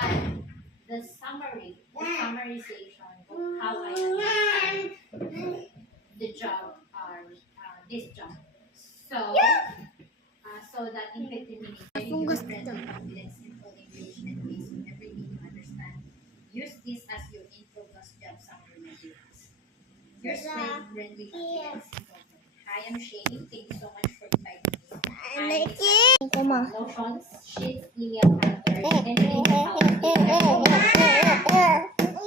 at the summarization of how I understand the job or this job. So that in 15 minutes, you will friendly confidence and full engagement based on everything you understand. Use this as your intro plus job summary materials. Your sprint friendly confidence. Hi, I'm Shane. Thank you so much for inviting me. I'm excited about notions, sheets, email, characters, and anything else.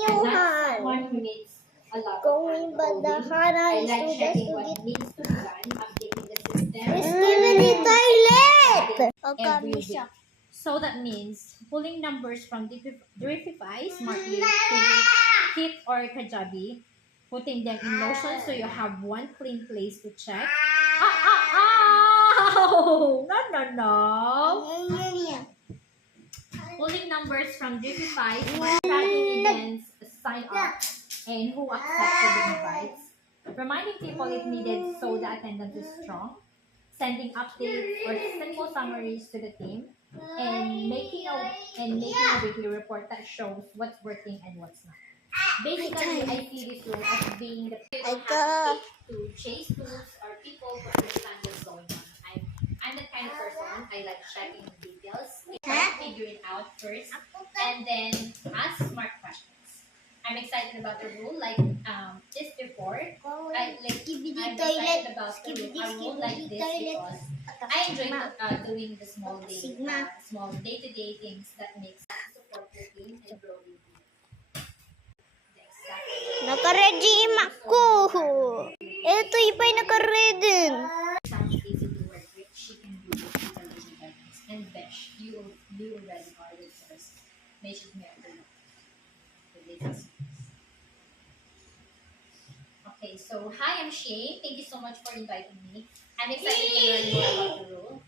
I'm not someone who needs a lot of hand-holding. I like checking what needs to be done, updating the system every week. So that means pulling numbers from Driftify, Smartly, Kit, or Kajabi, putting them in Notion so you have one clean place to check. No. Pulling numbers from Driftify, tracking events, sign up, and who accepted the invites. Reminding people if needed so the attendance is strong. Sending updates or simple summaries to the team. And making a weekly report that shows what's working and what's not. Basically, I see this role as being the people to chase tools or people to understand what's going on. I'm the kind of person I like checking the details, figure it out first, and then ask smart questions. I'm excited about the role this before. I'm excited about a role like this because I enjoy doing the small day-to-day things that makes support your team and grow your team. Naka-ready imak ko. Ito ipay naka-ready. Sounds easy to work with. She can do intelligent guidance. And Besh, you already are with first. Message me after that. Okay, so hi, I'm Shane. Thank you so much for inviting me. I'm excited to learn more about the role.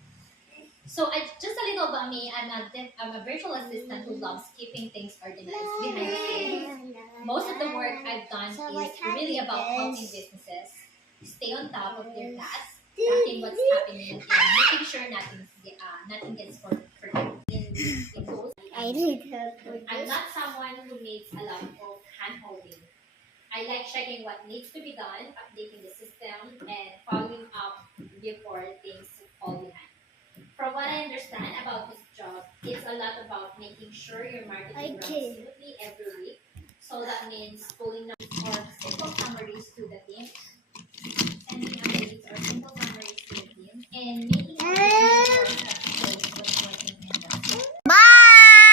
So just a little about me. I'm a virtual assistant who loves keeping things organized behind the scenes. Most of the work I've done is really about helping businesses stay on top of their tasks, tracking what's happening, and making sure nothing gets forgotten. In those, I need help with I'm this. not someone who needs a lot of hand-holding. I like checking what needs to be done, updating the system, and following up before things fall behind. From what I understand about this job, it's a lot about making sure your marketing runs smoothly every week. So that means pulling numbers or simple summaries to the team